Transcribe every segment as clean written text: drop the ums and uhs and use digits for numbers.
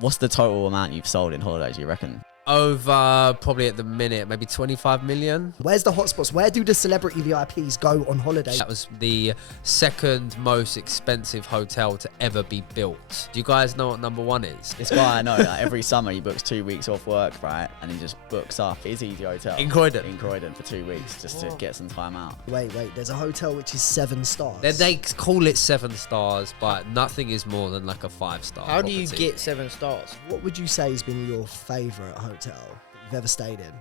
What's the total amount you've sold in holidays, you reckon? Over probably at the minute, maybe 25 million. Where's the hotspots? Where do the celebrity VIPs go on holiday? That was the second most expensive hotel to ever be built. Do you guys know what number one is? This guy I know, like, every summer he books 2 weeks off work, right? And he just books up his easy hotel. In Croydon. In Croydon for 2 weeks just to get some time out. Wait, there's a hotel which is 7 stars. They call it 7 stars, but nothing is more than like a 5-star. How do you get 7 stars? What would you say has been your favourite hotel that you've ever stayed in?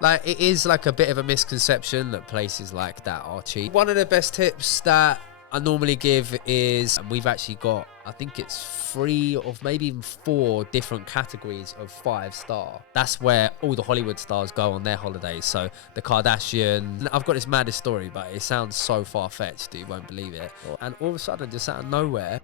Like, it is like a bit of a misconception that places like that are cheap. One of the best tips that I normally give is, we've actually got, I think it's 3 or maybe even 4 different categories of 5-star. That's where all the Hollywood stars go on their holidays. So the Kardashian, I've got this maddest story, but it sounds so far-fetched, you won't believe it. And all of a sudden, just out of nowhere,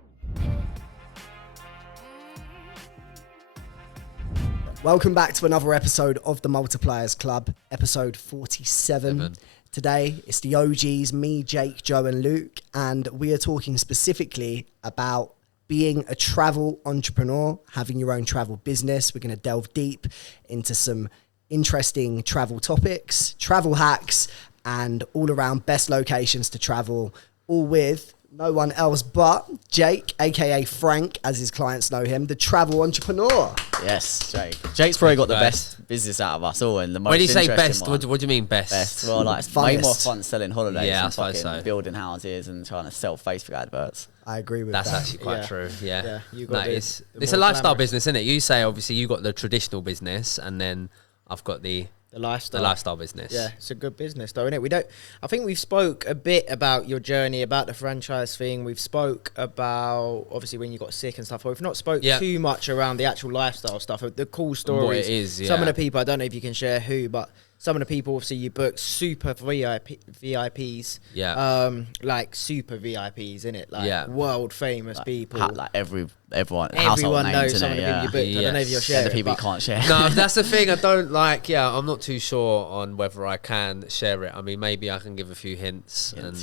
Welcome back to another episode of the Multipliers Club, episode 47. Today, it's the OGs, me, Jake, Joe and Luke, and we are talking specifically about being a travel entrepreneur, having your own travel business. We're going to delve deep into some interesting travel topics, travel hacks, and all around best locations to travel, all with no one else but Jake, aka Frank, as his clients know him, the travel entrepreneur. Yes, Jake. Jake's probably got the best business out of us all, and the most when you say interesting best, one. what do you mean best? Best. Well, like, it's way more fun selling holidays Yeah, I than suppose fucking so. building houses and trying to sell Facebook adverts. I agree with That's that. actually quite true. Yeah, you got it's the a more lifestyle glamorous. business, isn't it? You say obviously you got the traditional business, and then I've got the lifestyle business. Yeah, it's a good business though, isn't it? I think we've spoke a bit about your journey, about the franchise thing. We've spoke about obviously when you got sick and stuff. But we've not spoke too much around the actual lifestyle stuff, the cool stories. What it is, yeah. Some of the people, I don't know if you can share who, but some of the people obviously you booked super VIPs. Yeah. Like super VIPs, innit? Like world famous people. Like everyone household names, knows some of the innit? people you booked. I don't know if you'll share And the it, people you but- can't share. No, that's the thing. I don't like. Yeah, I'm not too sure on whether I can share it. I mean, maybe I can give a few hints, and that's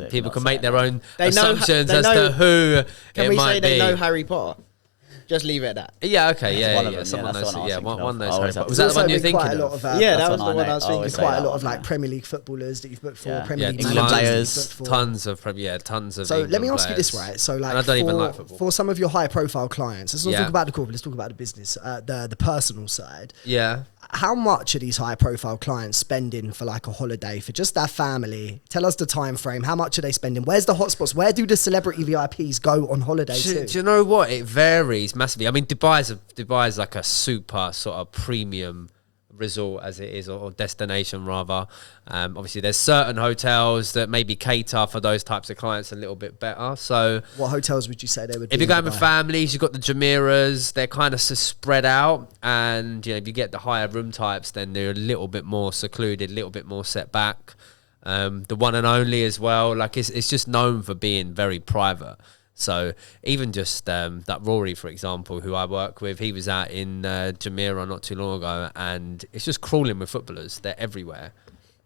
it. people Not can make their saying own They know- assumptions they as know- to who Can it we might say be. they know Harry Potter? Just leave it at that. Yeah, okay, yeah, one of yeah. them, Someone that's knows. the one I was Yeah, thinking one of. knows I Harry always Potter. have Was to- that the one you're There's also been thinking quite a lot of? of, Yeah, That's that was one the I one know. I was I thinking. always say quite a that lot of one, like yeah. Premier League footballers that you've booked for, Yeah. Premier Yeah, League England managers players, you've booked for. tons of. So let me England ask you this, players. right? So like And I don't even like football. for some of your high profile clients, let's not Yeah. talk about the corporate, let's talk about the business, the personal side. Yeah. How much are these high profile clients spending for like a holiday for just their family? Tell us the time frame. How much are they spending? Where's the hotspots? Where do the celebrity VIPs go on holiday Do to? you know what? It varies massively. I mean, Dubai's like a super sort of premium resort as it is, or destination rather. Obviously, there's certain hotels that maybe cater for those types of clients a little bit better. So What hotels would you say they would be if you're in going with Dubai? families, you've got the Jumeirahs. They're kind of spread out, and if you get the higher room types, then they're a little bit more secluded, a little bit more set back. The one and only as well, like it's just known for being very private. So even just that Rory, for example, who I work with, he was out in Jumeirah not too long ago, and it's just crawling with footballers. They're everywhere.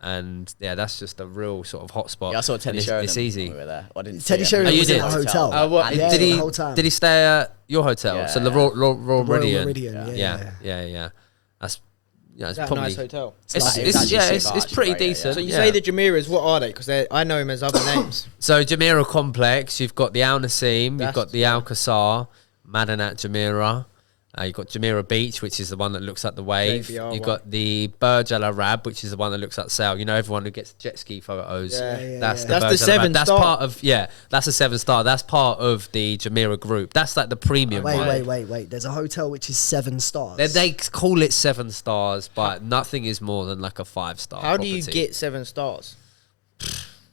And yeah, that's just a real sort of hotspot. Yeah, I saw Teddy Sheringham. It's easy. When we were there. I didn't Teddy see him. Sheringham you was did? in a hotel. What, Yeah, did the he? whole time. Did he stay at your hotel? Yeah. So the Royal Royal Meridian. yeah. Yeah. That's it's Is that a probably nice hotel? It's Like, actually sick, it's actually, pretty right, yeah, decent. So you yeah. say the Jumeirahs, what are they? Because I know him as other names. So Jumeirah Complex, you've got the Al Naseem, you've That's- got the Al Qasar, Madanat Jumeirah. You've got Jumeirah Beach, which is the one that looks at the wave. JBR You've one. got the Burj Al Arab, which is the one that looks at the sail. You know, everyone who gets jet ski photos. Yeah. That's the That's the Burj Al Arab. 7 That's star. part of that's a 7-star. That's part of the Jumeirah group. That's like the premium one. Wait. There's a hotel which is 7 stars. They call it 7 stars, but nothing is more than like a 5-star. How do you property. get 7 stars?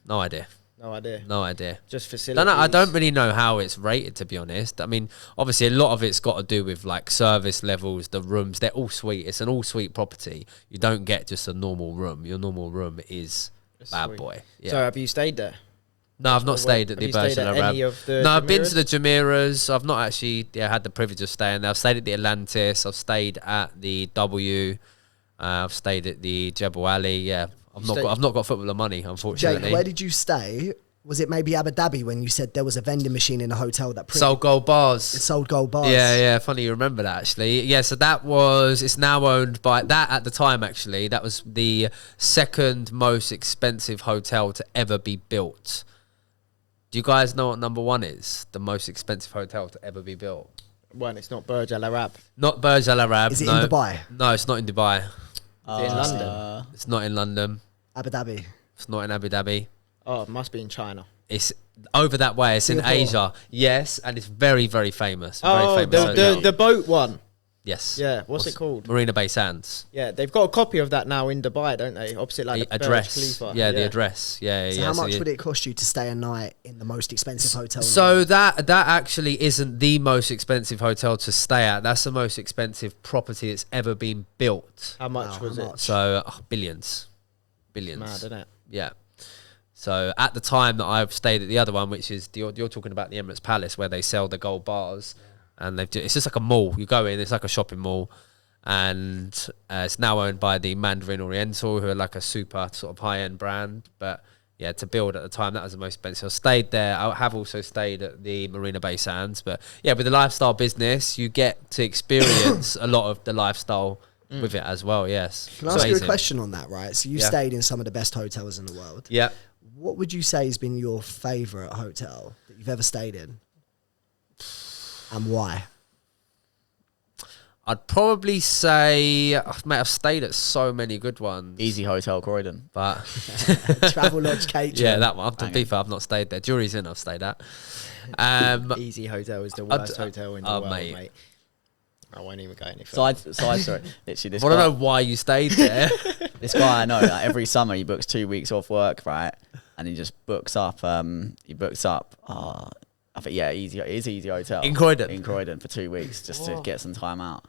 No idea. No idea. No idea. Just facilities. No, I don't really know how it's rated, to be honest. I mean, obviously, a lot of it's got to do with like service levels, the rooms. They're all suite. It's an all suite property. You don't get just a normal room. Your normal room is bad Sweet. boy. Yeah. So have you stayed there? No, I've not stayed at Have the you Burj stayed Al at Arab. any of the No, I've been to Jumeirahs? the Jumeirahs. I've not actually had the privilege of staying there. I've stayed at the Atlantis. I've stayed at the W. I've stayed at the Jebel Ali. Yeah, I've not got footballer money, unfortunately. Jake, where did you stay Was it maybe Abu Dhabi when you said there was a vending machine in a hotel that sold gold bars? It sold gold bars. Yeah. Funny you remember that, actually. Yeah, so it's now owned by, that at the time, actually, that was the second most expensive hotel to ever be built. Do you guys know what number one is? The most expensive hotel to ever be built? Well, it's not Burj Al Arab. Not Burj Al Arab. Is it in Dubai? No, it's not in Dubai. Is it in London? It's not in London. Abu Dhabi. It's not in Abu Dhabi. Oh, it must be in China. It's over that way. It's Singapore. in Asia. Yes, and it's very, very famous. Oh, very famous hotel. the boat one. Yes. Yeah, what's it called? Marina Bay Sands. Yeah, they've got a copy of that now in Dubai, don't they? Opposite like the address. Burj Khalifa. Yeah, the address. Yeah, So yeah. how much would it cost you to stay a night in the most expensive hotel? So that actually isn't the most expensive hotel to stay at. That's the most expensive property that's ever been built. How much was it? So billions. Mad, isn't it? Yeah. So at the time that I've stayed at the other one, which is you're talking about the Emirates Palace, where they sell the gold bars, and it's just like a mall. You go in, it's like a shopping mall, and it's now owned by the Mandarin Oriental, who are like a super sort of high end brand. But yeah, to build at the time, that was the most expensive. I stayed there. I have also stayed at the Marina Bay Sands, but yeah, with the lifestyle business, you get to experience a lot of the lifestyle with it as well. Yes. Can I ask you a question on that? Right. So you stayed in some of the best hotels in the world. Yeah. What would you say has been your favourite hotel that you've ever stayed in? And why? I'd probably say, mate, I've stayed at so many good ones. Easy Hotel Croydon. But Travel Lodge Cage. yeah, that one. To be fair, I've not stayed there. Jury's in, I've stayed at. Easy Hotel is the worst hotel in the world, mate. I won't even go any further. Side story. Literally, this I want to know why you stayed there. This guy I know, like, every summer he books 2 weeks off work, right? And he just books up. I think it is Easy Hotel In Croydon? In Croydon for 2 weeks just to get some time out.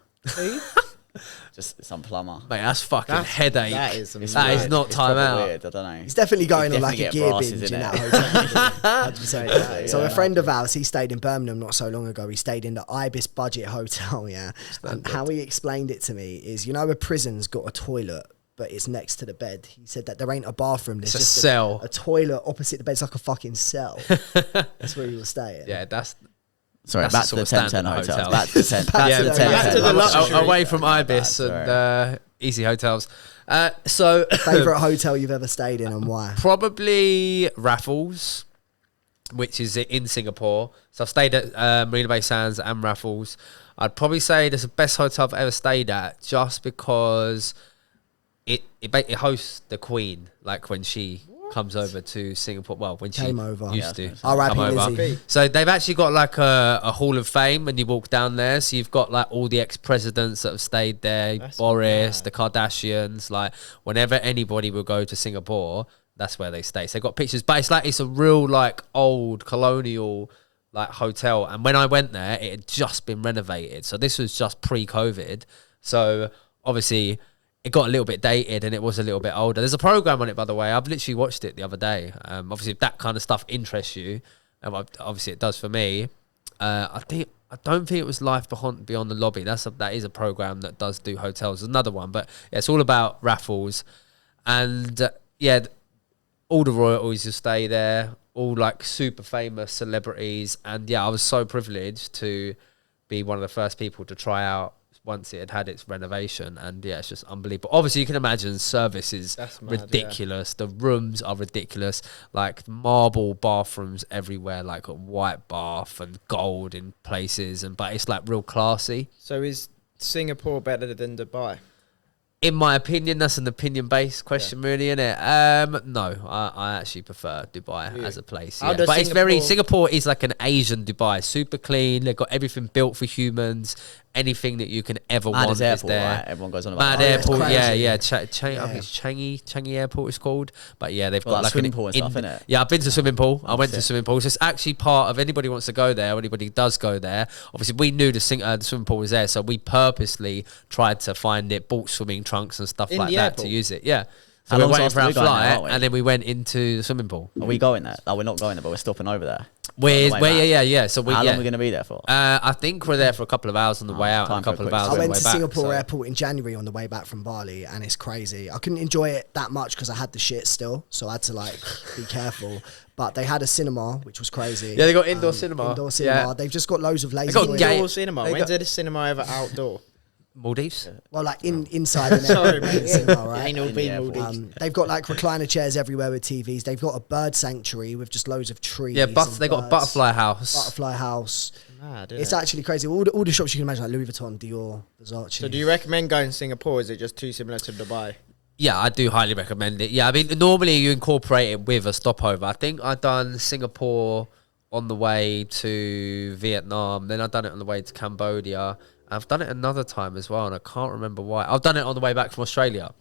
Just some plumber. Mate, that's fucking headache. That is not time out. Weird, I don't know. He's definitely going on like a definitely gear get binge brasses in in that it. hotel. So a friend of ours, he stayed in Birmingham not so long ago. He stayed in the Ibis Budget Hotel, yeah. And how he explained it to me is, you know, a prison's got a toilet, but it's next to the bed. He said that there ain't a bathroom. There's It's just a cell. a toilet opposite the bed. It's like a fucking cell. That's where he was staying. Yeah, that's... Sorry, That's back the to the sort of 1010 standard hotels. hotel. Back to the 10. back to the luxury. Away from Ibis and Easy Hotels. So Favorite hotel you've ever stayed in and why? probably Raffles, which is in Singapore. So I've stayed at Marina Bay Sands and Raffles. I'd probably say that's the best hotel I've ever stayed at, just because it hosts the Queen, like when she comes over to Singapore. Well, when she Came over. used to R.I.P. come over. Lizzie. So they've actually got like a hall of fame when you walk down there. So you've got like all the ex-presidents that have stayed there, That's Boris, mad. the Kardashians. Like whenever anybody will go to Singapore, that's where they stay. So they've got pictures, but it's a real like old colonial like hotel. And when I went there, it had just been renovated. So this was just pre-COVID. So obviously it got a little bit dated and it was a little bit older. There's a program on it, by the way. I've literally watched it the other day. Obviously, if that kind of stuff interests you, obviously it does for me. I don't think it was Life Beyond the Lobby. That is a program that does do hotels. There's another one, but yeah, it's all about Raffles, and all the royalties will stay there. All like super famous celebrities, and yeah, I was so privileged to be one of the first people to try out once it had its renovation, and yeah, it's just unbelievable. Obviously, you can imagine service is ridiculous. The rooms are ridiculous, like marble bathrooms everywhere, like a white bath and gold in places, but it's like real classy. So is Singapore better than Dubai? In my opinion, that's an opinion-based question, really, isn't it? No, I actually prefer Dubai as a place. Yeah. But it's Singapore is like an Asian Dubai, super clean. They've got everything built for humans. Anything that you can ever want is airport, there. right? Everyone goes on about Mad airport, crazy. yeah. I think it's Changi Airport it's called. But yeah, they've got like swimming pool and stuff, innit? Yeah, I've been to swimming pool. I went to swimming pool. So it's actually part of anybody wants to go there. Anybody does go there. Obviously, we knew the swimming pool was there, so we purposely tried to find it, bought swimming trunks and stuff like that to use it. Yeah. So How we're long waiting after for our we going there, flight, aren't we? and then we went into the swimming pool. Are we going there? Oh, we're not going there, but we're stopping over there. Yeah. So How long are we going to be there for? I think we're there for a couple of hours on the way out, and time a for a couple of quick hours I on the went way to back. Singapore airport in January on the way back from Bali, and it's crazy. I couldn't enjoy it that much because I had the shit still, so I had to like be careful. But they had a cinema, which was crazy. Yeah, they got indoor cinema. Indoor cinema. Yeah. They've just got loads of lazy got boys. gay- Indoor cinema. they When's got- the cinema ever outdoor? Maldives. Well, like inside an Sorry, airport mate. cinema, right? Ain't no In the been airport. Maldives. They've got like recliner chairs everywhere with TVs. They've got a bird sanctuary with just loads of trees. Yeah, and they got a birds. butterfly house. Butterfly house. Mad, It's isn't it? actually crazy. All the shops you can imagine, like Louis Vuitton, Dior, Versace. So do you recommend going to Singapore? Or is it just too similar to Dubai? Yeah, I do highly recommend it. Yeah, I mean, normally you incorporate it with a stopover. I think I've done Singapore on the way to Vietnam, then I've done it on the way to Cambodia. I've done it another time as well, and I can't remember why. I've done it on the way back from Australia.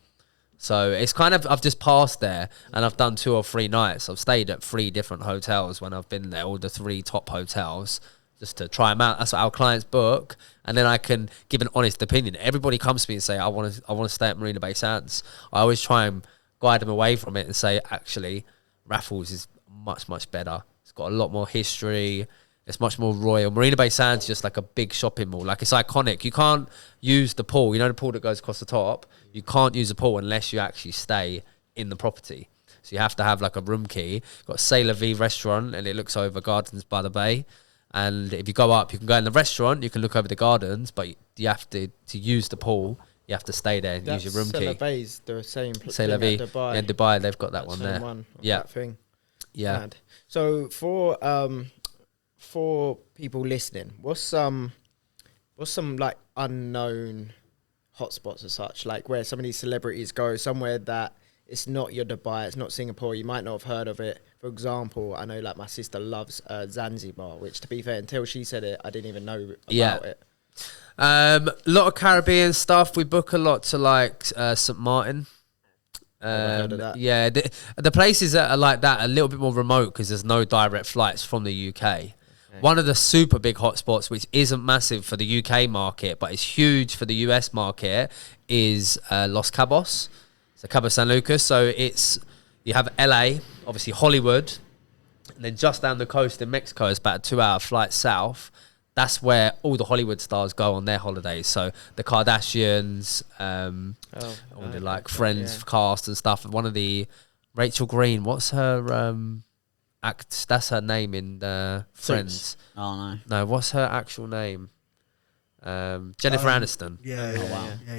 So it's kind of, I've just passed there, and I've done 2 or 3 nights. I've stayed at 3 different hotels when I've been there, all the 3 top hotels, just to try them out. That's what our clients book, and then I can give an honest opinion. Everybody comes to me and say, I want to stay at Marina Bay Sands. I always try and guide them away from it and say, actually, Raffles is much, much better. It's got a lot more history. It's much more royal. Marina Bay Sands is just like a big shopping mall. Like, it's iconic. You can't use the pool. You know the pool that goes across the top? You can't use the pool unless you actually stay in the property. So you have to have like a room key. Got a Sailor V restaurant, and it looks over Gardens by the Bay. And if you go up, you can go in the restaurant, you can look over the gardens, but you have to use the pool, you have to stay there and use your room Sailor key. Bay's the same Sailor V. Dubai. Yeah, in Dubai, they've got that one same there. One of Yeah. that thing. Yeah. Mad. So for people listening, what's some like unknown hotspots as such, like where some of these celebrities go, somewhere that it's not your Dubai, it's not Singapore, you might not have heard of it. For example, I know like my sister loves Zanzibar, which to be fair, until she said it, I didn't even know about it. A lot of Caribbean stuff. We book a lot to like St. Martin. Heard of that. Yeah, the places that are like that are a little bit more remote because there's no direct flights from the UK. One of the super big hotspots, which isn't massive for the UK market, but is huge for the US market, is Los Cabos. So Cabo San Lucas. So you have LA, obviously Hollywood, and then just down the coast in Mexico, it's about a 2-hour flight south. That's where all the Hollywood stars go on their holidays. So the Kardashians, all the like Friends cast and stuff. One of the Rachel Green, what's her that's her name in Friends. Oh, no. No, what's her actual name? Jennifer Aniston. Yeah,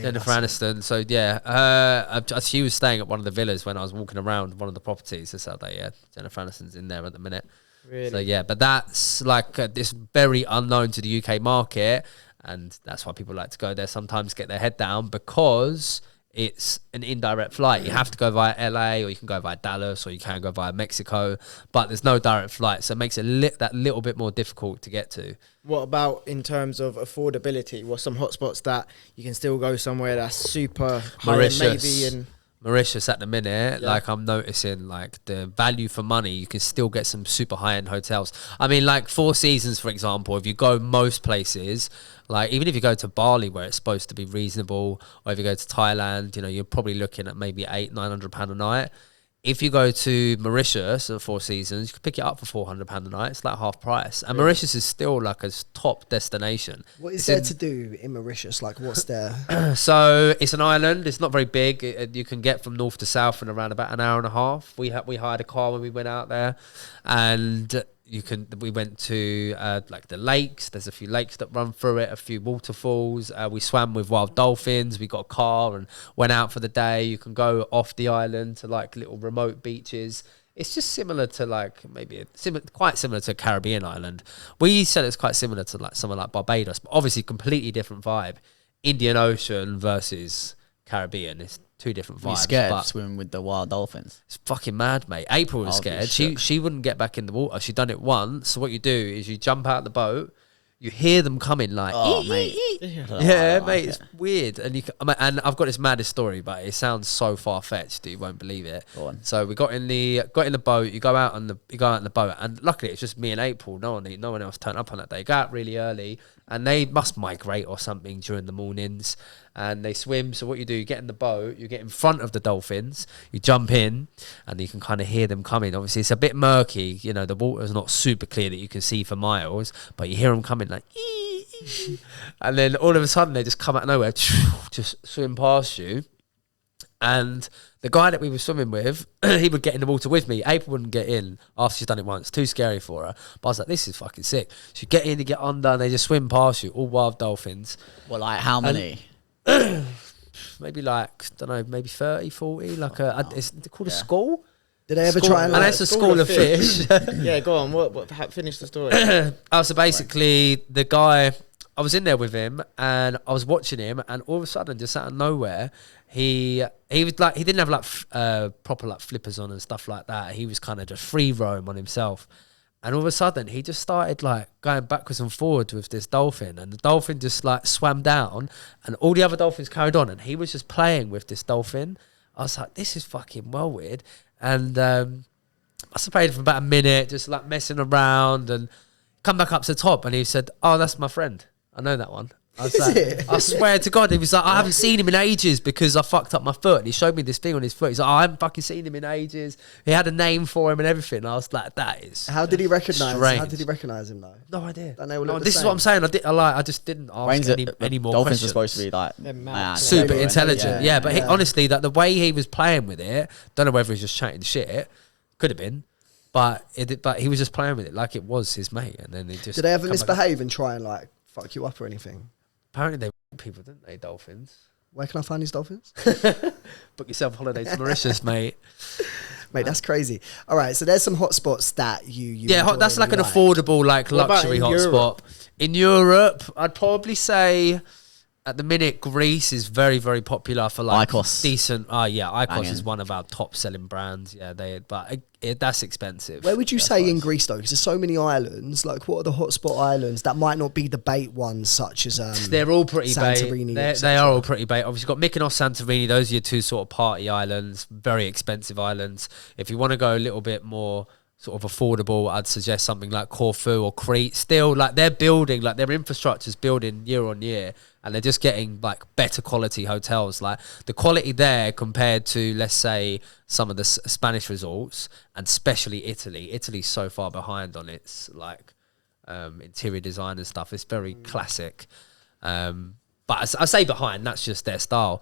Jennifer Aniston. So she was staying at one of the villas when I was walking around one of the properties this Saturday. Yeah, Jennifer Aniston's in there at the minute. Really? So yeah, but that's like this very unknown to the UK market, and that's why people like to go there sometimes, get their head down, because it's an indirect flight. You have to go via LA, or you can go via Dallas, or you can go via Mexico, but there's no direct flight, so it makes it that little bit more difficult to get to. What about in terms of affordability? What's some hotspots that you can still go somewhere that's super high end maybe? And Mauritius at the minute, like I'm noticing like the value for money, you can still get some super high-end hotels. I mean, like Four Seasons, for example, if you go most places, like even if you go to Bali where it's supposed to be reasonable, or if you go to Thailand, you know, you're probably looking at maybe £800-900 a night. If you go to Mauritius at Four Seasons, you can pick it up for £400 a night. It's like half price. And Mauritius is still like a top destination. What is there to do in Mauritius? Like, what's there? So it's an island. It's not very big. You can get from north to south in around about an hour and a half. We hired a car when we went out there, and we went to like the lakes. There's a few lakes that run through it, a few waterfalls. We swam with wild dolphins. We got a car and went out for the day. You can go off the island to like little remote beaches. It's just similar to like quite similar to a Caribbean island. We said it's quite similar to like somewhere like Barbados, but obviously completely different vibe. Indian Ocean versus Caribbean. It's 2 different vibes. You scared but swimming with the wild dolphins? it's fucking mad, mate. April was I'll be scared. shook. She wouldn't get back in the water. She'd done it once. So what you do is you jump out the boat. You hear them coming like, Oh, mate. yeah, mate, it's weird. And and I've got this maddest story, but it sounds so far fetched that you won't believe it. Go on. So we got in the boat. You go out in the boat, and luckily it's just me and April. No one else turned up on that day. Go out really early, and they must migrate or something during the mornings, and they swim. So what you do, you get in the boat, you get in front of the dolphins, you jump in, and you can kind of hear them coming. Obviously, it's a bit murky, you know, the water's not super clear that you can see for miles, but you hear them coming like, and then all of a sudden they just come out of nowhere, just swim past you. And the guy that we were swimming with, he would get in the water with me. April wouldn't get in after she's done it once. Too scary for her. But I was like, this is fucking sick. So you get in, you get under, and they just swim past you, all wild dolphins. Well, like how many? Maybe like, don't know, maybe 30, 40. Like it's called a school. Did they ever try and and that's a school of fish. Yeah, go on. What finish the story. So basically, the guy, I was in there with him, and I was watching him, and all of a sudden, just out of nowhere, he was like, he didn't have like proper like flippers on and stuff like that. He was kind of just free roam on himself. And all of a sudden, he just started like going backwards and forwards with this dolphin, and the dolphin just like swam down, and all the other dolphins carried on, and he was just playing with this dolphin. I was like, this is fucking well weird. And I must have played for about a minute, just like messing around, and come back up to the top, and he said, "Oh, that's my friend. I know that one." I was like, I swear to God, he was like, I haven't seen him in ages because I fucked up my foot. And he showed me this thing on his foot. He's like, I haven't fucking seen him in ages. He had a name for him and everything. And I was like, that is How did he recognise? strange. How did he recognise him though? No idea. Don't they all No, look the this is same? what I'm saying. I just didn't ask any more Dolphins questions. are supposed to be like mad. Super Yeah. intelligent. Yeah, but He, Yeah. honestly, that the way he was playing with it, don't know whether he was just chatting shit. Could have been. But he was just playing with it like it was his mate. And then he just... Did they ever come back up. misbehave and try and like fuck you up or anything? Apparently they people, didn't they, dolphins? Where can I find these dolphins? Book yourself a holiday to Mauritius, mate. Mate, that's crazy. All right, so there's some hotspots that you Yeah, enjoy that's and like you an affordable, like What about luxury in hotspot. Europe? In Europe, I'd probably say at the minute Greece is very, very popular for like Icos. decent. Icos Banging. is one of our top selling brands. Yeah, that's expensive. Where would you That's say in nice. Greece though? Because there's so many islands. Like, what are the hotspot islands that might not be the bait ones, such as They're all pretty Santorini, bait. They etc. are all pretty bait. Obviously, you've got Mykonos, Santorini. Those are your two sort of party islands. Very expensive islands. If you want to go a little bit more sort of affordable, I'd suggest something like Corfu or Crete. Still, like they're building, like their infrastructure's building year on year, and they're just getting like better quality hotels. Like the quality there compared to, let's say, some of the Spanish resorts, and especially Italy. Italy's so far behind on its like interior design and stuff. It's very classic. But I say behind, that's just their style.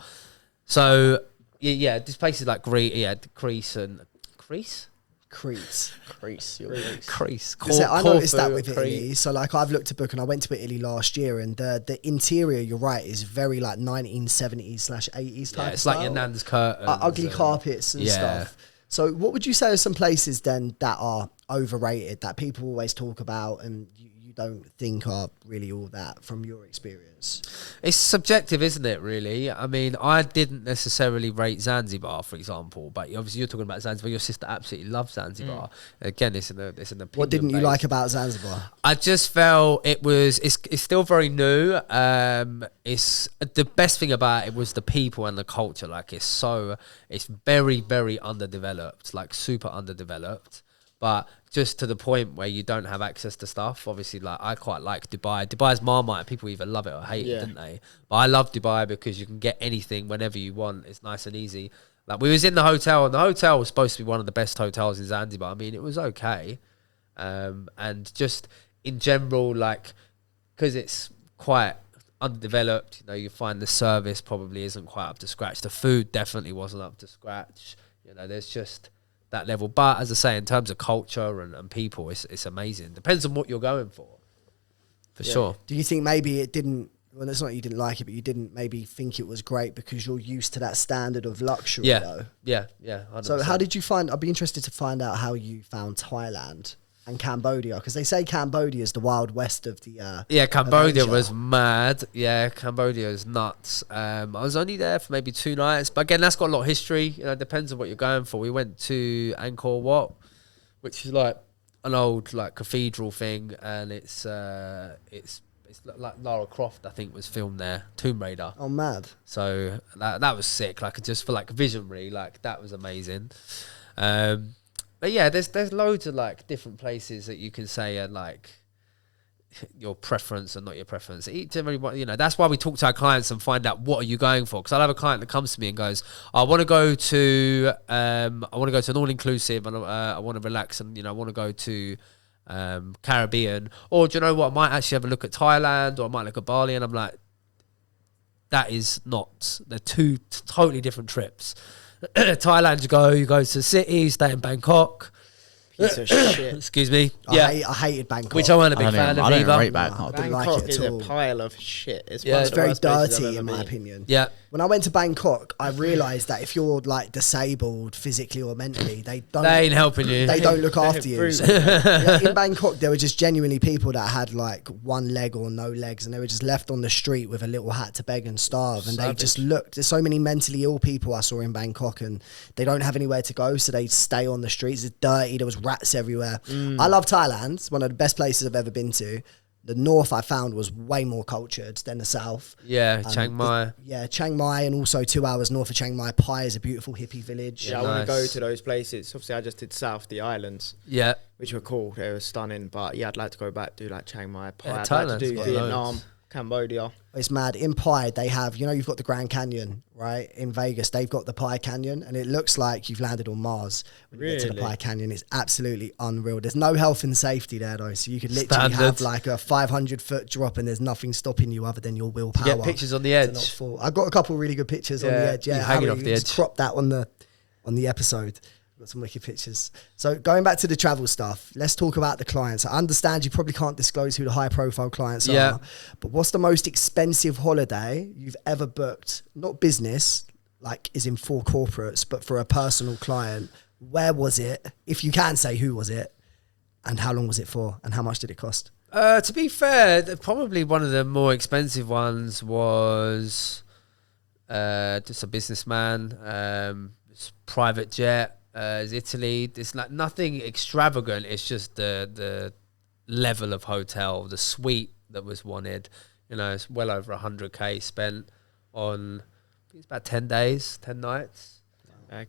So yeah, these places like Greece and Greece. Cretes. Crease. Crease. I noticed that with Crete. Italy. So like I've looked to book and I went to Italy last year, and the interior, you're right, is very like 1970s/80s type. Yeah, it's style. like your nan's curtains. Ugly carpets and stuff. So what would you say are some places then that are overrated that people always talk about and you don't think are really all that from your experience? It's subjective, isn't it, really? I mean, I didn't necessarily rate Zanzibar, for example, but obviously you're talking about Zanzibar. Your sister absolutely loves Zanzibar. Again, it's an opinion. What didn't you based. like about Zanzibar? I just felt it's still very new. It's the best thing about it was the people and the culture. Like it's very, very underdeveloped, like super underdeveloped. But just to the point where you don't have access to stuff. Obviously, like I quite like Dubai. Dubai's Marmite. People either love it or hate it, didn't they? But I love Dubai because you can get anything whenever you want. It's nice and easy. Like we was in the hotel, and the hotel was supposed to be one of the best hotels in Zanzibar. I mean, it was okay. And just in general, like, because it's quite underdeveloped, you know, you find the service probably isn't quite up to scratch. The food definitely wasn't up to scratch. You know, there's just that level. But as I say, in terms of culture and people, it's amazing. Depends on what you're going for sure. Do you think maybe it didn't, well, it's not you didn't like it, but you didn't maybe think it was great because you're used to that standard of luxury though? Yeah. 100%. So how did you find, I'd be interested to find out how you found Thailand and Cambodia, because they say Cambodia is the Wild West of the Cambodia Asia. was mad. Yeah, Cambodia is nuts. I was only there for maybe 2 nights, but again, that's got a lot of history. You know, it depends on what you're going for. We went to Angkor Wat, which is like an old like cathedral thing, and it's like Lara Croft, I think, was filmed there. Tomb Raider. Oh, mad. So that was sick. Like just for like visionary, like that was amazing. But yeah, there's loads of like different places that you can say are like, your preference and not your preference. Each everybody, that's why we talk to our clients and find out what are you going for. Because I'll have a client that comes to me and goes, I want to go to an all inclusive, and I want to relax, and I want to go to Caribbean, or do you know what? I might actually have a look at Thailand, or I might look at Bali, and I'm like, they're two totally different trips. Thailand, you go to the city, stay in Bangkok. Piece of shit. Excuse me. I hated Bangkok. Which I wasn't a big fan of I don't either. rate Bangkok. I didn't like Bangkok it is at a all. pile of shit. It's It's very dirty, in my opinion. Yeah. When I went to Bangkok, I realised that if you're like disabled physically or mentally, they ain't helping you. They don't look after you. brutal. So, yeah, in Bangkok, there were just genuinely people that had like one leg or no legs, and they were just left on the street with a little hat to beg and starve. And they just looked. There's so many mentally ill people I saw in Bangkok, and they don't have anywhere to go, so they stay on the streets. It's dirty. There was rats everywhere. I love Thailand. It's one of the best places I've ever been to. The north I found was way more cultured than the south. Yeah, Chiang Mai. Chiang Mai, and also 2 hours north of Chiang Mai, Pai is a beautiful hippie village. Yeah, I want to go to those places. Obviously, I just did south, the islands. Yeah. Which were cool. They were stunning. But yeah, I'd like to go back, do like Chiang Mai, Pai. Yeah, I'd like to Thailand's do got Vietnam, loads. Cambodia. It's mad. In Pai, they have, you've got the Grand Canyon, right? In Vegas, they've got the Pai Canyon, and it looks like you've landed on Mars when you get to the Pai Canyon. It's absolutely unreal. There's no health and safety there, though. So you could literally have like a 500-foot drop, and there's nothing stopping you other than your willpower. Get pictures on the edge. I got a couple really good pictures on the edge. Yeah, hanging off the edge. Crop that on the episode. Got some wicked pictures. So going back to the travel stuff, let's talk about the clients. I understand you probably can't disclose who the high profile clients are, but what's the most expensive holiday you've ever booked? Not business, like is in for corporates, but for a personal client. Where was it? If you can say who was it, and how long was it for, and how much did it cost? To be fair, probably one of the more expensive ones was just a businessman, private jet. Is Italy. It's like nothing extravagant. It's just the level of hotel, the suite that was wanted. It's well over 100K spent on. I think it's about 10 days, 10 nights.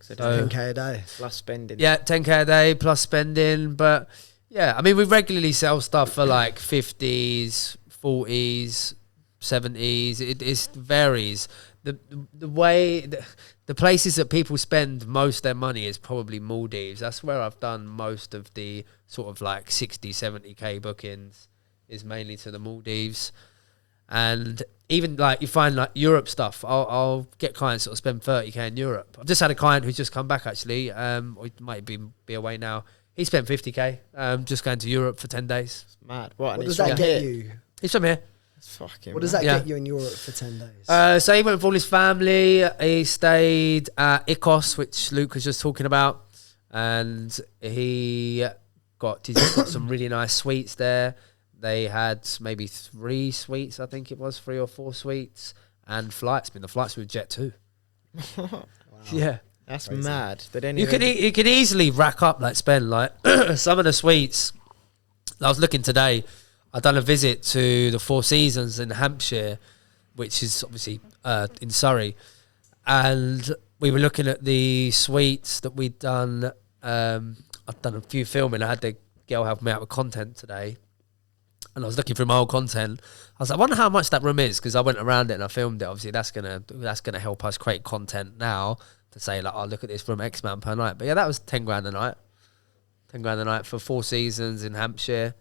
So, 10K a day plus spending. Yeah, 10K a day plus spending. But yeah, I mean, we regularly sell stuff for like 50s, 40s, 70s. It varies. The way. The places that people spend most of their money is probably Maldives. That's where I've done most of the sort of like 60, 70K bookings, is mainly to the Maldives. And even like you find like Europe stuff, I'll get clients that will spend 30K in Europe. I've just had a client who's just come back actually, or he might be away now. He spent 50K just going to Europe for 10 days. It's mad. What does that get you? He's from here. What does that get you in Europe for 10 days? So he went with all his family. He stayed at Icos, which Luke was just talking about, and he's got some really nice suites there. They had maybe 3 suites, I think it was 3 or 4 suites, and flights. I mean, the flights were jet too. Wow. Yeah, that's crazy. Mad. You could easily rack up spend some of the suites. I was looking today. I've done a visit to the Four Seasons in Hampshire, which is obviously in Surrey. And we were looking at the suites that we'd done. I've done a few filming. I had the girl help me out with content today. And I was looking through my old content. I was like, I wonder how much that room is, because I went around it and I filmed it. Obviously, that's gonna help us create content now to say, like, oh, look at this room, X amount per night. But yeah, that was 10 grand a night. 10 grand a night for Four Seasons in Hampshire.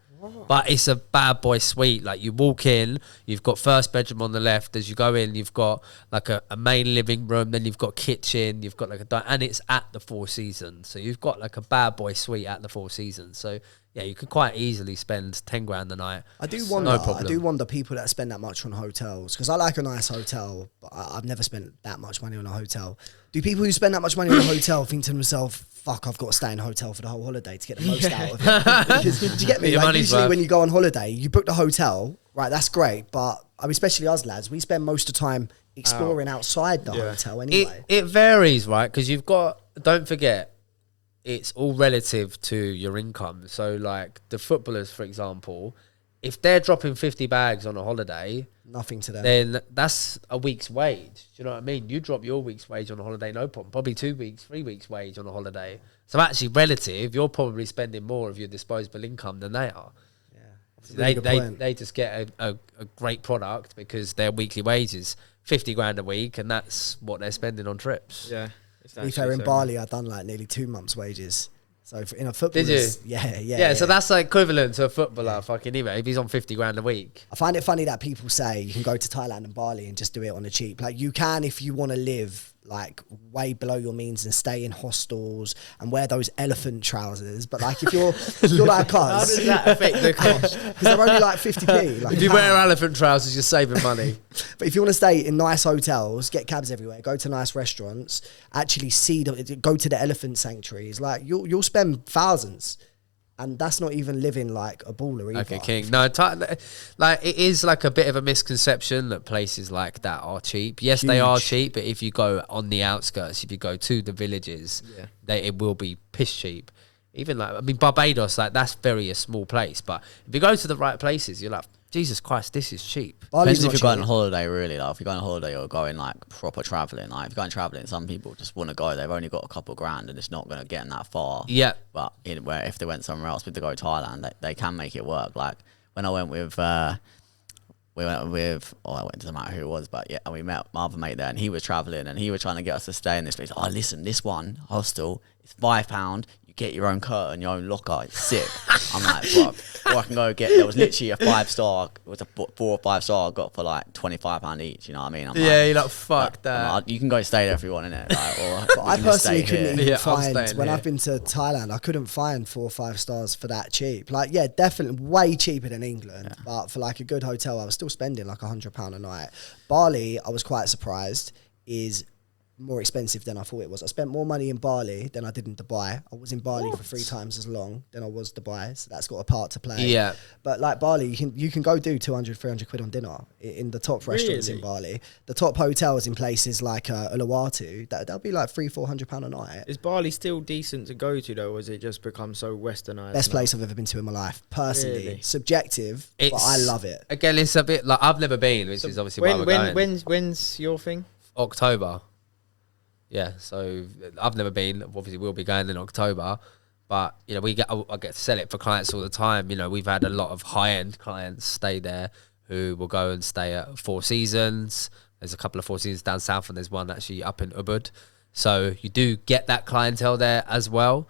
But it's a bad boy suite. Like, you walk in, you've got first bedroom on the left. As you go in, you've got like a main living room, then you've got kitchen, you've got like and it's at the Four Seasons. So you've got like a bad boy suite at the Four Seasons. So yeah, you could quite easily spend 10 grand a night. I do wonder people that spend that much on hotels, because I like a nice hotel, but I've never spent that much money on a hotel. Do people who spend that much money on a hotel think to themselves, fuck, I've got to stay in a hotel for the whole holiday to get the most out of it? Because, do you get me? Like, usually when you go on holiday, you book the hotel, right, that's great, but I mean, especially us lads, we spend most of the time exploring outside the hotel anyway. It varies, right? Because don't forget, it's all relative to your income. So like the footballers, for example, if they're dropping 50 bags on a holiday, nothing to them, then that's a week's wage. Do you know what I mean? You drop your week's wage on a holiday, no problem. Probably 2 weeks, 3 weeks wage on a holiday. So actually relative, you're probably spending more of your disposable income than they are. They just get a great product because their weekly wage is 50 grand a week, and that's what they're spending on trips. Yeah. To be fair, in Bali, I've done like nearly 2 months' wages. So in a football, did you? Yeah. So that's like equivalent to a footballer. Fucking anyway, if he's on 50 grand a week. I find it funny that people say you can go to Thailand and Bali and just do it on the cheap. Like you can if you want to live like way below your means and stay in hostels and wear those elephant trousers. But like if you're like us, how does that affect the cost? Because they're only like 50p. Like if you wear elephant trousers, you're saving money. But if you want to stay in nice hotels, get cabs everywhere, go to nice restaurants, actually go to the elephant sanctuaries, like you'll spend thousands. And that's not even living like a baller either. Okay, king. No, like it is like a bit of a misconception that places like that are cheap. Yes, they are cheap, but if you go on the outskirts, if you go to the villages, it will be piss cheap. Even like, I mean, Barbados, like that's very a small place, but if you go to the right places, you're like, Jesus Christ, this is cheap. Depends if you're going on holiday, really. Like, if you're going on holiday or going like proper traveling. Like, if you're going traveling, some people just want to go. They've only got a couple grand and it's not going to get them that far. Yeah. But if they went somewhere else, with to go to Thailand, they can make it work. Like when I went with, I doesn't matter who it was, but yeah, we met my other mate there, and he was traveling and he was trying to get us to stay in this place. Oh, listen, this one hostel is £5. Get your own curtain, your own locker. It's sick. I'm like, fuck. Or I can go get. There was literally a 5-star. It was a 4 or 5 star I got for like £25 each. You know what I mean? I'm you're like, fuck that. Like, you can go stay there if you want, innit? Like, but I personally couldn't even find when here. I've been to Thailand. I couldn't find 4 or 5 stars for that cheap. Like, yeah, definitely way cheaper than England. Yeah. But for like a good hotel, I was still spending like £100 a night. Bali, I was quite surprised, is more expensive than I thought it was. I spent more money in Bali than I did in Dubai. I was in Bali for 3 times as long than I was Dubai, so that's got a part to play. Yeah. But like Bali, you can go do 200, 300 quid on dinner in the top restaurants in Bali. The top hotels in places like Uluwatu, that'll be like £300-400 a night. Is Bali still decent to go to though, or has it just become so westernized? Best place I've ever been to in my life, personally. Really? Subjective, but I love it. Again, it's a bit like I've never been, which is obviously why we're going. When's your thing? October. Yeah, so I've never been. Obviously, we'll be going in October, but you know, I get to sell it for clients all the time. You know, we've had a lot of high-end clients stay there who will go and stay at Four Seasons. There's a couple of Four Seasons down south, and there's one actually up in Ubud. So you do get that clientele there as well.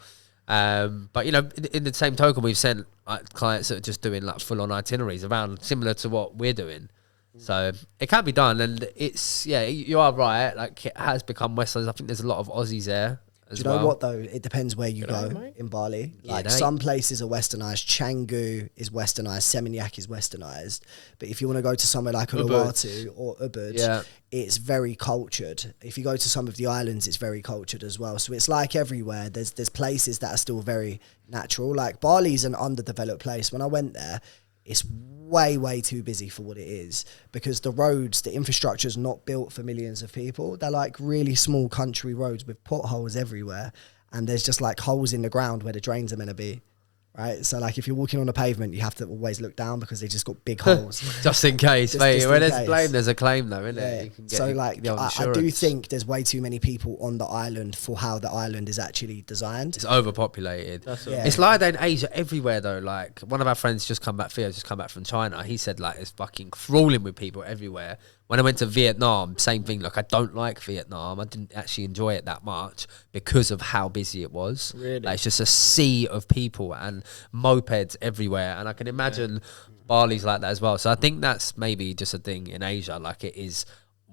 But you know, in the same token, we've sent clients that are just doing like full-on itineraries around, similar to what we're doing. So it can be done, and it's you are right. Like it has become Westerners. I think there's a lot of Aussies there as well. Do you know what though? It depends where you go in Bali. Like some places are Westernized. Canggu is Westernized. Seminyak is Westernized. But if you want to go to somewhere like Uluwatu or Ubud, it's very cultured. If you go to some of the islands, it's very cultured as well. So it's like everywhere. There's places that are still very natural. Like Bali's an underdeveloped place. When I went there, it's way too busy for what it is, because the roads, the infrastructure is not built for millions of people. They're like really small country roads with potholes everywhere, and there's just like holes in the ground where the drains are meant to be. Right, so like if you're walking on a pavement, you have to always look down because they just got big holes. Just in case, mate. When there's blame, there's a claim, though, isn't it? You can get I do think there's way too many people on the island for how the island is actually designed. It's overpopulated. It's like that in Asia everywhere, though. Like one of our friends Theo's just come back from China. He said like it's fucking crawling with people everywhere. When I went to Vietnam, same thing. Like I don't like Vietnam. I didn't actually enjoy it that much because of how busy it was. Really? Like, it's just a sea of people and mopeds everywhere. And I can imagine Bali's like that as well. So I think that's maybe just a thing in Asia. Like it is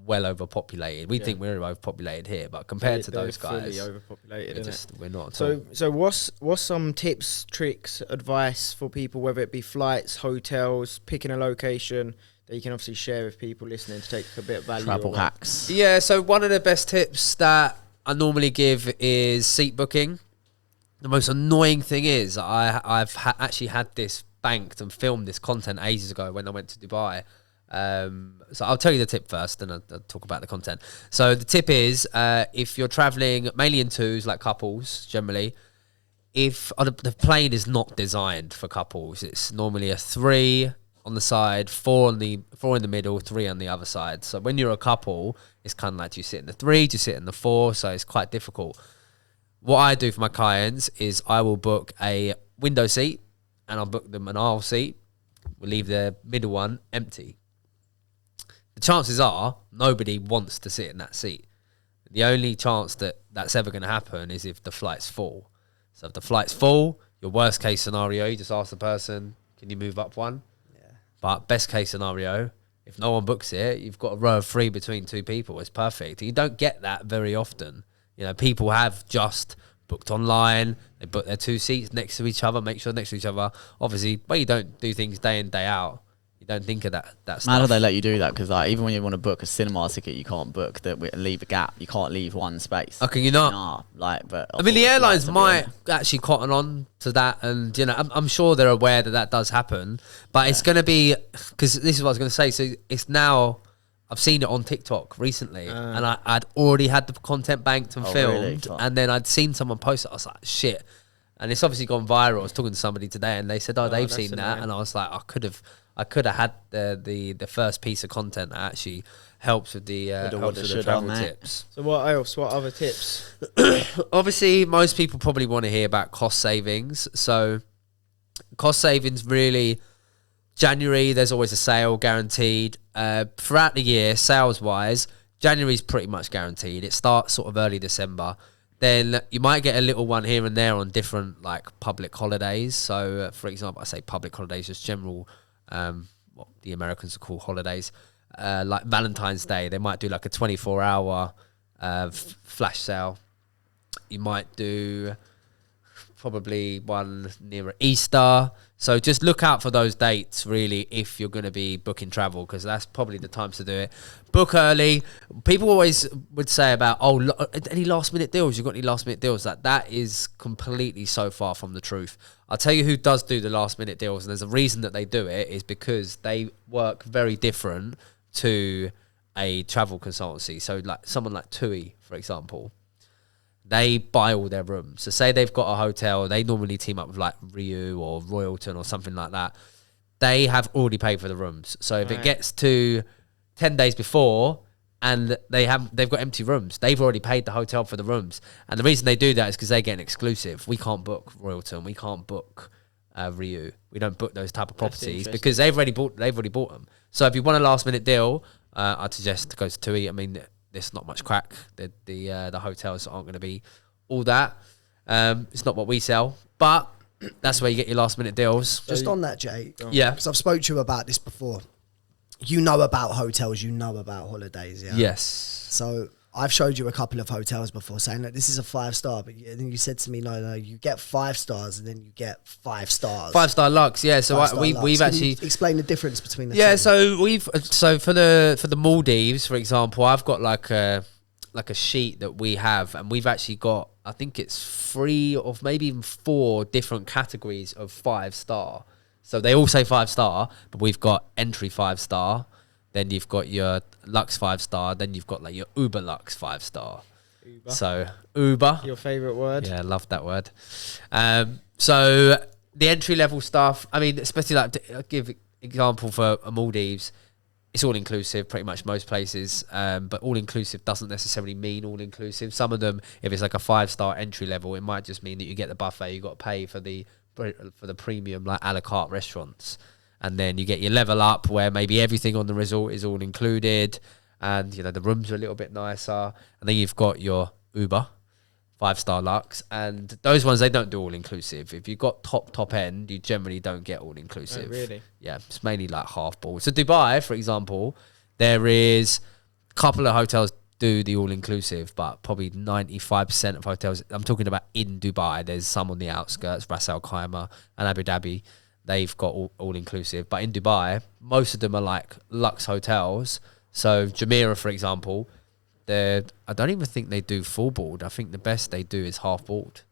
well overpopulated. We think we're overpopulated here, but compared to those guys, fully overpopulated, we're not. So what's some tips, tricks, advice for people, whether it be flights, hotels, picking a location that you can obviously share with people listening to take a bit of value? Travel hacks. Yeah, so one of the best tips that I normally give is seat booking. The most annoying thing is I've actually had this banked and filmed this content ages ago when I went to Dubai. So I'll tell you the tip first, then I'll talk about the content. So the tip is, if you're traveling mainly in twos, like couples generally, if the plane is not designed for couples, it's normally a 3 on the side, 4 in the middle, 3 on the other side. So when you're a couple, it's kind of like, do you sit in the 3, do you sit in the 4? So it's quite difficult. What I do for my clients is I will book a window seat and I'll book them an aisle seat. we'll leave the middle one empty. The chances are nobody wants to sit in that seat. The only chance that that's ever going to happen is if the flight's full. So if the flight's full, your worst case scenario, you just ask the person, can you move up one? Yeah. But best case scenario, if no one books it, you've got a row of 3 between 2 people. It's perfect. You don't get that very often. You know, people have just booked online. They book their 2 seats next to each other, make sure next to each other. Obviously, but you don't do things day in, day out. You don't think of that stuff. How do they let you do that? Because like, even when you want to book a cinema ticket, you can't book that. Leave a gap. You can't leave one space. Okay, you're not. Nah, like, but I mean, the airlines might actually cotton on to that, and you know, I'm sure they're aware that does happen. But it's going to be, because this is what I was going to say. So it's now, I've seen it on TikTok recently, and I'd already had the content banked and filmed, really? And then I'd seen someone post it. I was like, shit. And it's obviously gone viral. I was talking to somebody today, and they said, they've seen that, and I was like, I could have had the first piece of content that actually helps with the travel tips. So what else? What other tips? Obviously, most people probably want to hear about cost savings. So cost savings, really, January, there's always a sale guaranteed. Throughout the year, sales-wise, January's pretty much guaranteed. It starts sort of early December. Then you might get a little one here and there on different like public holidays. So, for example, I say public holidays, just general, what the Americans call holidays, like Valentine's Day. They might do like a 24-hour flash sale. You might do probably one near Easter. So just look out for those dates, really, if you're going to be booking travel, because that's probably the times to do it. Book early. People always would say about, any last-minute deals? You got any last-minute deals? That is completely so far from the truth. I'll tell you who does do the last-minute deals, and there's a reason that they do it, is because they work very different to a travel consultancy. So like someone like TUI, for example, they buy all their rooms. So say they've got a hotel, they normally team up with like Riu or Royalton or something like that. They have already paid for the rooms. So if it gets to 10 days before and they've got empty rooms, they've already paid the hotel for the rooms. And the reason they do that is because they get an exclusive. We can't book Royalton. We can't book Riu. We don't book those type of properties because they've already bought them. So if you want a last minute deal, I'd suggest to go to TUI. I mean, there's not much crack. The hotels aren't going to be all that. It's not what we sell, but that's where you get your last minute deals. Just on that, Jay. Yeah. Because I've spoke to you about this before. You know about hotels, you know about holidays, yeah? Yes. So I've showed you a couple of hotels before saying that this is a 5-star, but then you said to me, no, you get 5 stars and then you get 5 stars. 5-star Lux, yeah. So we've actually explain the difference between the two. Yeah, so for the Maldives, for example, I've got like a sheet that we have, and we've actually got, I think it's 3 or maybe even 4 different categories of 5-star. So they all say 5-star, but we've got entry 5-star. Then you've got your Lux 5-star. Then you've got like your Uber Lux 5-star. Uber. So Uber. Your favourite word? Yeah, I love that word. So the entry level stuff, I mean, especially like, I'll give example for Maldives, it's all inclusive, pretty much most places. But all inclusive doesn't necessarily mean all inclusive. Some of them, if it's like a 5-star entry level, it might just mean that you get the buffet. You got to pay for the premium like a la carte restaurants. And then you get your level up where maybe everything on the resort is all included, and you know the rooms are a little bit nicer. And then you've got your Uber 5-star Lux, and those ones, they don't do all inclusive. If you've got top end, you generally don't get all inclusive. Oh, really? Yeah, it's mainly like half board. So Dubai, for example, there is a couple of hotels do the all inclusive, but probably 95% of hotels, I'm talking about in Dubai, there's some on the outskirts, Ras Al Khaimah and Abu Dhabi. They've got all inclusive, but in Dubai, most of them are like Lux hotels. So Jumeirah, for example, I don't even think they do full board. I think the best they do is half board.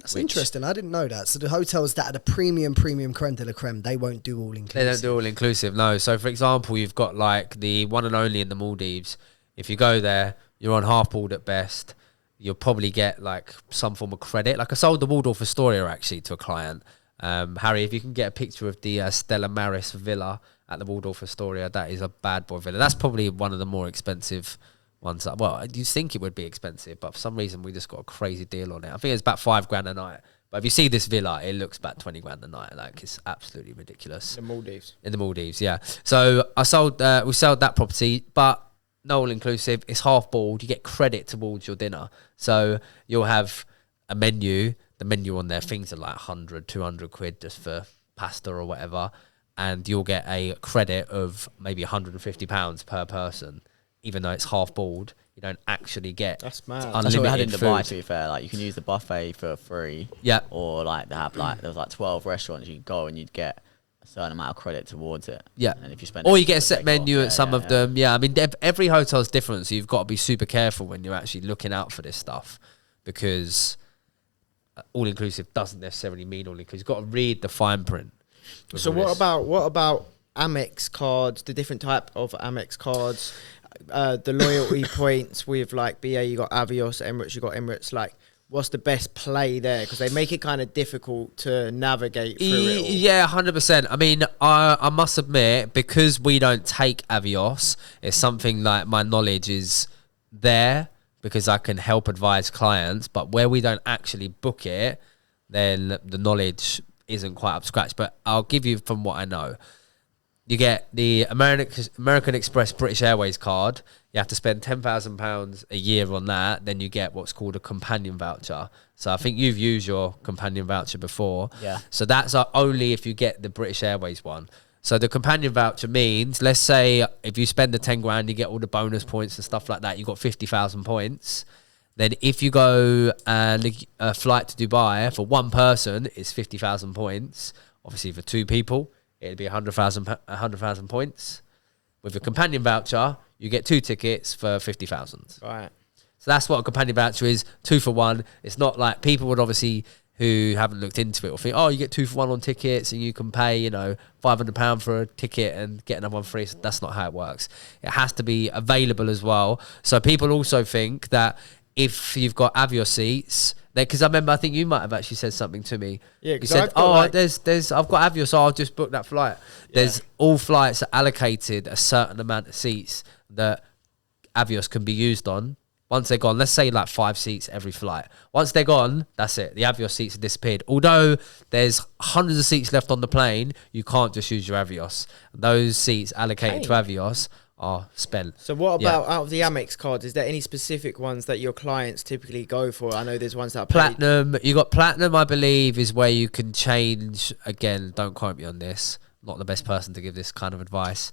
That's interesting. I didn't know that. So the hotels that are the premium creme de la creme, they won't do all inclusive. They don't do all inclusive, no. So for example, you've got like the one and only in the Maldives. If you go there, you're on half board at best. You'll probably get like some form of credit. Like I sold the Waldorf Astoria actually to a client. Harry, if you can get a picture of the Stella Maris villa at the Waldorf Astoria, that is a bad boy villa. That's probably one of the more expensive ones. Well, you'd think it would be expensive, but for some reason we just got a crazy deal on it. I think it's about $5,000 a night But if you see this villa, it looks about 20 grand a night. Like, it's absolutely ridiculous. The Maldives. In the Maldives, yeah. So we sold that property, but no all inclusive. It's half board. You get credit towards your dinner. So you'll have a menu. The menu on there, things are like 100, 200 quid just for pasta or whatever. And you'll get a credit of maybe £150 per person, even though it's half board. You don't actually get That's mad. That's what we had in unlimited Dubai, food. to be fair. Like, you can use the buffet for free. Yeah. Or, like, they have, like, there was, like, 12 restaurants you could go and you'd get a certain amount of credit towards it. Yeah. And if you spend Or you extra, get a set take it menu off. at some of them. Yeah, I mean, every hotel's different, so you've got to be super careful when you're actually looking out for this stuff, because all-inclusive doesn't necessarily mean all-inclusive. You've got to read the fine print. So what about Amex cards, the different type of Amex cards, the loyalty points with like BA, you got Avios, Emirates, you got Emirates, like what's the best play there? Because they make it kind of difficult to navigate through it all. Yeah, 100%. I mean, I must admit, because we don't take Avios, it's something like my knowledge is there because I can help advise clients, but where we don't actually book it, then the knowledge isn't quite up to scratch. But I'll give you from what I know. You get the American Express British Airways card. You have to spend £10,000 a year on that. Then you get what's called a companion voucher. So I think you've used your companion voucher before. Yeah. So that's only if you get the British Airways one. So the companion voucher means, let's say if you spend the 10 grand, you get all the bonus points and stuff like that. You got 50,000 points. Then if you go a flight to Dubai for one person, it's 50,000 points. Obviously for two people, it'd be 100,000 points. With a companion voucher, you get 2 tickets for 50,000. Right. So that's what a companion voucher is, 2 for 1. It's not like people would obviously, who haven't looked into it, will think, oh, you get 2 for 1 on tickets and you can pay, £500 for a ticket and get another one free. So that's not how it works. It has to be available as well. So people also think that if you've got Avios seats, because I remember, I think you might have actually said something to me. Yeah, you 'cause said, I've got I've got Avios, so I'll just book that flight. There's all flights are allocated a certain amount of seats that Avios can be used on. Once they're gone, let's say like 5 seats every flight. Once they're gone, that's it. The Avios seats have disappeared. Although there's hundreds of seats left on the plane, you can't just use your Avios. Those seats allocated to Avios are spent. So what about out of the Amex cards? Is there any specific ones that your clients typically go for? I know there's ones that are paid. Platinum. You got platinum, I believe, is where you can change. Again, don't quote me on this. I'm not the best person to give this kind of advice,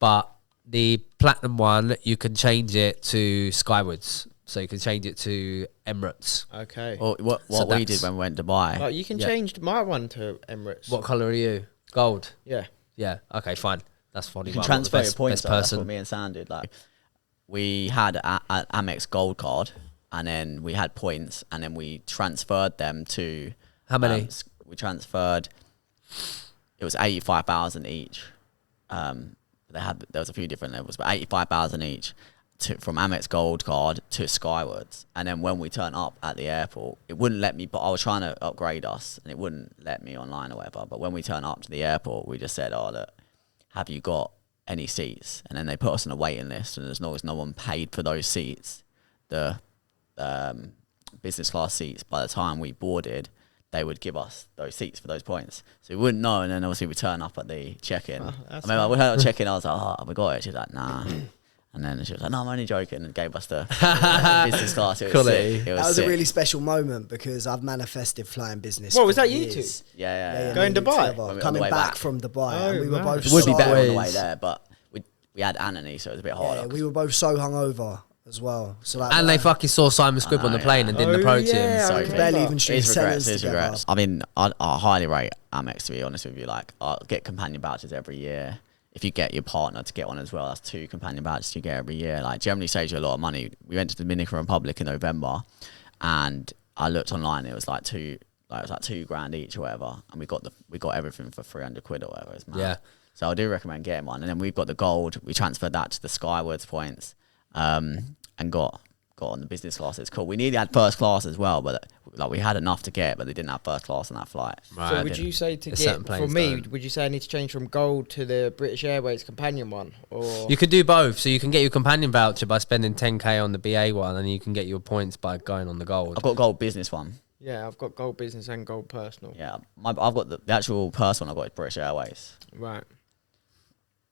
but the platinum one, you can change it to Skywards. So you can change it to Emirates. Okay. Well, what we did when we went to Dubai. Like you can change my one to Emirates. What colour are you? Gold. Yeah. Yeah. Okay, fine. That's funny. You can transfer your points. That's what me and Sam did. Like, we had an Amex Gold card, and then we had points, and then we transferred them to. How many? We transferred. It was 85,000 each. There was a few different levels, but 85,000 each from Amex Gold card to Skywards. And then when we turned up at the airport, it wouldn't let me. But I was trying to upgrade us, and it wouldn't let me online or whatever. But when we turned up to the airport, we just said, "Oh look, have you got any seats?" And then they put us on a waiting list, and as long as no one paid for those seats, the business class seats, by the time we boarded, they would give us those seats for those points. So we wouldn't know, and then obviously we turn up at the check-in. I remember we had a check-in, I was like, "Oh, have we got it?" She was like, "Nah." And then she was like, "No, I'm only joking," and gave us the business class. It was sick. It was That was sick. a really special moment because I've manifested flying business. What was for that? You years. two? Yeah. Going me to Dubai? together, On the coming way back back. from Dubai. Oh, and we were man. both It would be so- better on the way there, but we had Anthony, so it was a bit harder. Yeah, we were both so hungover as well. So like, And they fucking saw Simon Squibb on the plane and didn't Oh, approach yeah, him. I So remember. barely even street His sellers regrets, his together. regrets. I mean, I highly rate Amex, to be honest with you. Like, I get companion vouchers every year. If you get your partner to get one as well, that's 2 companion vouchers you get every year. Like, generally saves you a lot of money. We went to the Dominican Republic in November, and I looked online. It was like $2 grand each or whatever, and we got everything for 300 quid or whatever. It's mad. Yeah. So I do recommend getting one. And then we've got the gold. We transferred that to the Skywards points, and got on the business class. It's cool. We nearly had first class as well, but like we had enough to get, but they didn't have first class on that flight. Right. So would you say to There's get, certain for planes me, don't. would you say I need to change from gold to the British Airways companion one? Or You can do both. So you can get your companion voucher by spending 10k on the BA one, and you can get your points by going on the gold. I've got a gold business one. Yeah, I've got gold business and gold personal. Yeah, I've got the actual personal. I've got is British Airways. Right.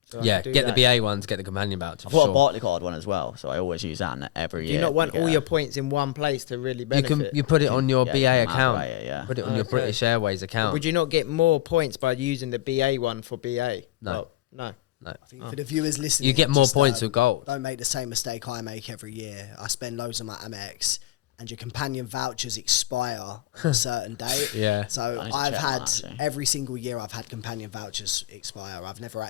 So Yeah, get the BA ones, get the companion voucher. I've got a Barclaycard one as well, so I always use that every year. Do you not want all your points in one place to really benefit? You put it on your BA account. Yeah. Put it on your British Airways account. Would you not get more points by using the BA one for BA? No. Well, no. I think for the viewers listening, you get more points with gold. Don't make the same mistake I make every year. I spend loads on my Amex, and your companion vouchers expire on a certain date. Yeah. So I've had every single year I've had companion vouchers expire. I've never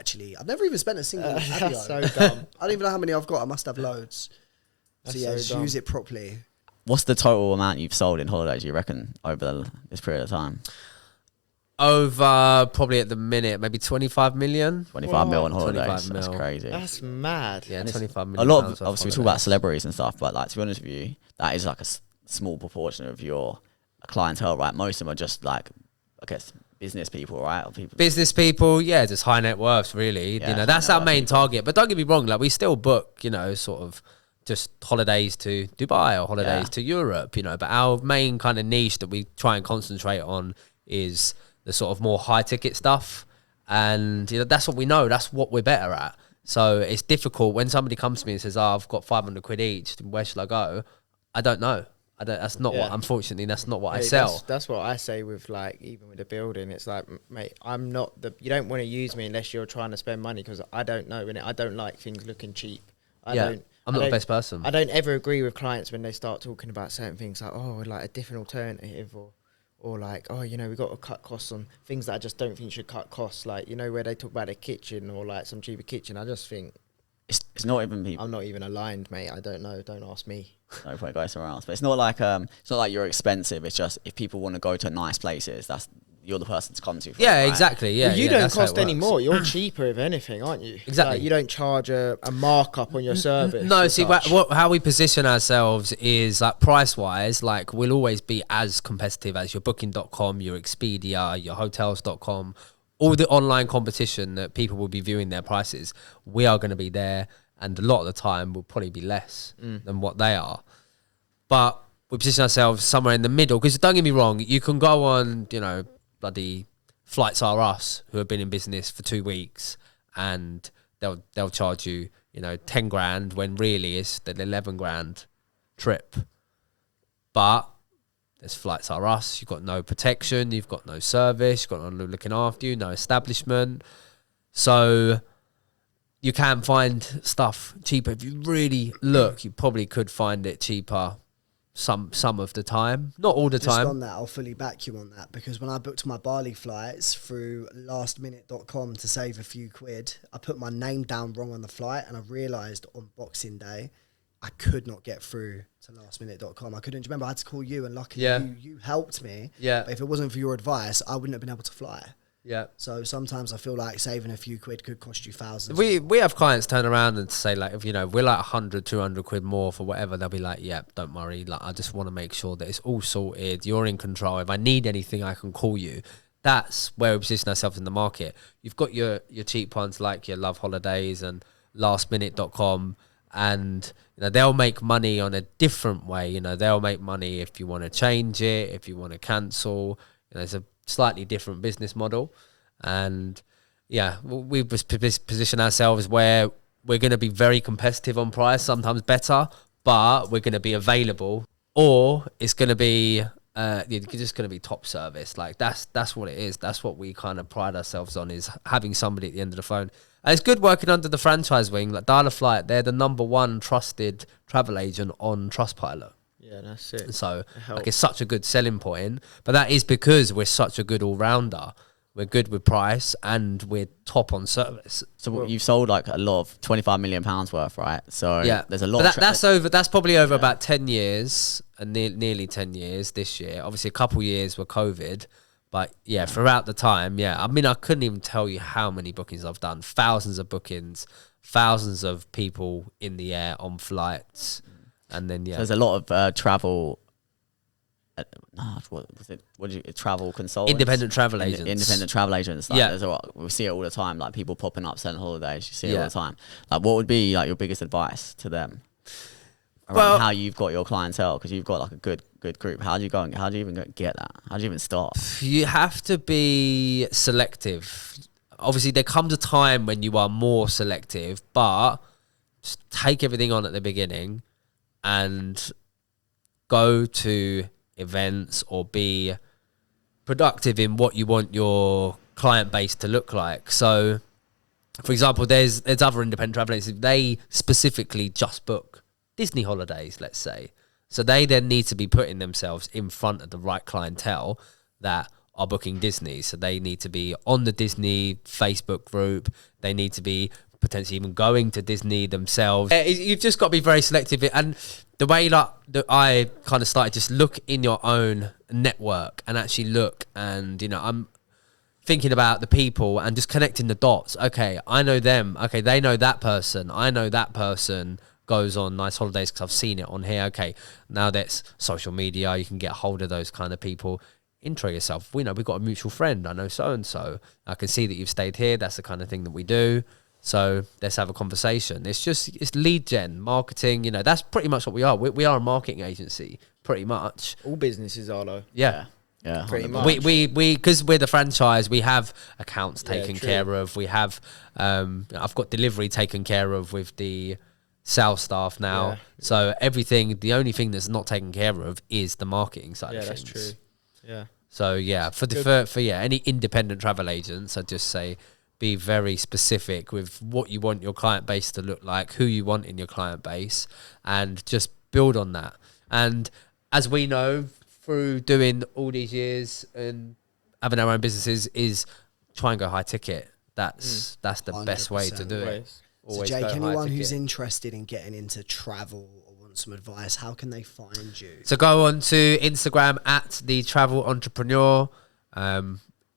even spent a single Avios. That's so dumb. I don't even know how many I've got. I must have loads. So yeah, just use it properly. What's the total amount you've sold in holidays, you reckon, over this period of time? Over probably at the minute, maybe 25 million. 25 mil on holidays. 25 That's mil. crazy. That's mad. Yeah, 25 A million. lot of, obviously, we talk about celebrities and stuff, but like, to be honest with you, that is like a small proportion of your clientele, right? Most of them are just like, I guess, business people, right? Or people. Business people, yeah, just high net worths, really. Yeah, you know, that's our main target. But don't get me wrong, like we still book, you know, sort of just holidays to Dubai or holidays to Europe, you know. But our main kind of niche that we try and concentrate on is the sort of more high ticket stuff. And, you know, that's what we know. That's what we're better at. So it's difficult when somebody comes to me and says, I've got 500 quid each. Where should I go? I don't know. That's not what, unfortunately, that's not what I sell. That's what I say with like, even with the building, it's like, mate, I'm not you don't want to use me unless you're trying to spend money, because I don't know, innit? I don't like things looking cheap. I'm not the best person. I don't ever agree with clients when they start talking about certain things like, oh, like a different alternative, or like, oh, you know, we've got to cut costs on things that I just don't think you should cut costs. Like, you know, where they talk about a kitchen or like some cheaper kitchen. I just think it's not even people. I'm not even aligned, mate. I don't know. Don't ask me. No point going somewhere else. But it's not like you're expensive. It's just if people want to go to nice places, you're the person to come to. For Yeah, right? exactly. Yeah, well, you don't cost any works. more. You're cheaper, if anything, aren't you? Exactly. Like, you don't charge a markup on your service. No, see, how we position ourselves is like price-wise, like we'll always be as competitive as your Booking.com, your Expedia, your Hotels.com, all the online competition that people will be viewing their prices. We are going to be there, and a lot of the time will probably be less than what they are. But we position ourselves somewhere in the middle, because don't get me wrong, you can go on, you know, bloody Flights Are Us, who have been in business for 2 weeks, and they'll charge you, you know, 10 grand when really it's an 11 grand trip. But there's Flights Are Us. You've got no protection. You've got no service. You've got no looking after you, no establishment. So you can find stuff cheaper. If you really look, you probably could find it cheaper some of the time. Not all the time. Just on that, I'll fully back you on that, because when I booked my Bali flights through lastminute.com to save a few quid, I put my name down wrong on the flight, and I realised on Boxing Day I could not get through to lastminute.com. I couldn't. Remember, I had to call you, and luckily you helped me. Yeah. But if it wasn't for your advice, I wouldn't have been able to fly. Yeah. So sometimes I feel like saving a few quid could cost you thousands. We have clients turn around and say, like, if, you know, we're like 100, 200 quid more for whatever, they'll be like, yeah, don't worry. Like, I just want to make sure that it's all sorted. You're in control. If I need anything, I can call you. That's where we position ourselves in the market. You've got your cheap ones like your Love Holidays and lastminute.com, and you know, they'll make money on a different way. You know, they'll make money if you want to change it, if you want to cancel. You know, it's a slightly different business model. And yeah, we position ourselves where we're going to be very competitive on price, sometimes better, but we're going to be available, or it's going to be just going to be top service. Like that's what it is. That's what we kind of pride ourselves on, is having somebody at the end of the phone. And it's good working under the franchise wing. Like Dial a Flight, they're the #1 trusted travel agent on Trustpilot. Yeah, that's it. So like, it's such a good selling point, but that is because we're such a good all-rounder. We're good with price and we're top on service. So you've sold like a lot of £25 million worth, right? So yeah, there's a lot. But that's probably over about 10 years, and nearly 10 years this year. Obviously, a couple years were COVID, but yeah, throughout the time, yeah. I mean, I couldn't even tell you how many bookings I've done. Thousands of bookings, thousands of people in the air on flights, and then yeah, so there's a lot of travel. What was it? What did you travel consultants? Independent travel agents. Independent travel agents. Like, yeah, we see it all the time. Like people popping up selling holidays. You see it all the time. Like, what would be like your biggest advice to them? around how you've got your clientele? Because you've got like a good group. How do you even get that? How do you even start? You have to be selective. Obviously, there comes a time when you are more selective, but just take everything on at the beginning and go to events or be productive in what you want your client base to look like. So, for example, there's other independent travel agencies. They specifically just book Disney holidays, let's say. So they then need to be putting themselves in front of the right clientele that are booking Disney. So they need to be on the Disney Facebook group. They need to be potentially even going to Disney themselves. You've just got to be very selective. And the way that I kind of started, just look in your own network and actually look. And, I'm thinking about the people and just connecting the dots. Okay, I know them. Okay, they know that person. I know that person goes on nice holidays because I've seen it on here. Okay, now that's social media. You can get a hold of those kind of people. Intro yourself. We've got a mutual friend. I know so-and-so. I can see that you've stayed here. That's the kind of thing that we do. So let's have a conversation. It's lead gen, marketing. That's pretty much what we are. We are a marketing agency, pretty much. All businesses are though. Yeah. Yeah, pretty much. We because we're the franchise, we have accounts taken care of. We have I've got delivery taken care of with the sales staff now. Yeah. So everything, the only thing that's not taken care of is the marketing side of things. Yeah, that's true. Yeah. So yeah, for any independent travel agents, I'd just say be very specific with what you want your client base to look like, who you want in your client base, and just build on that. And as we know, through doing all these years and having our own businesses, is try and go high ticket. That's the 100%. Best way to do it. So Jake, anyone who's interested in getting into travel or wants some advice, how can they find you? So go on to Instagram at the Travel Entrepreneur.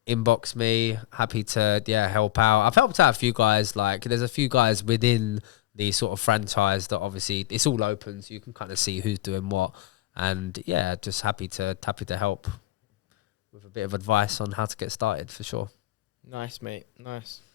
Inbox me. Happy to help out. I've helped out a few guys. Like there's a few guys within the sort of franchise that obviously it's all open, so you can kind of see who's doing what. And yeah, just happy to help with a bit of advice on how to get started for sure. Nice, mate. Nice.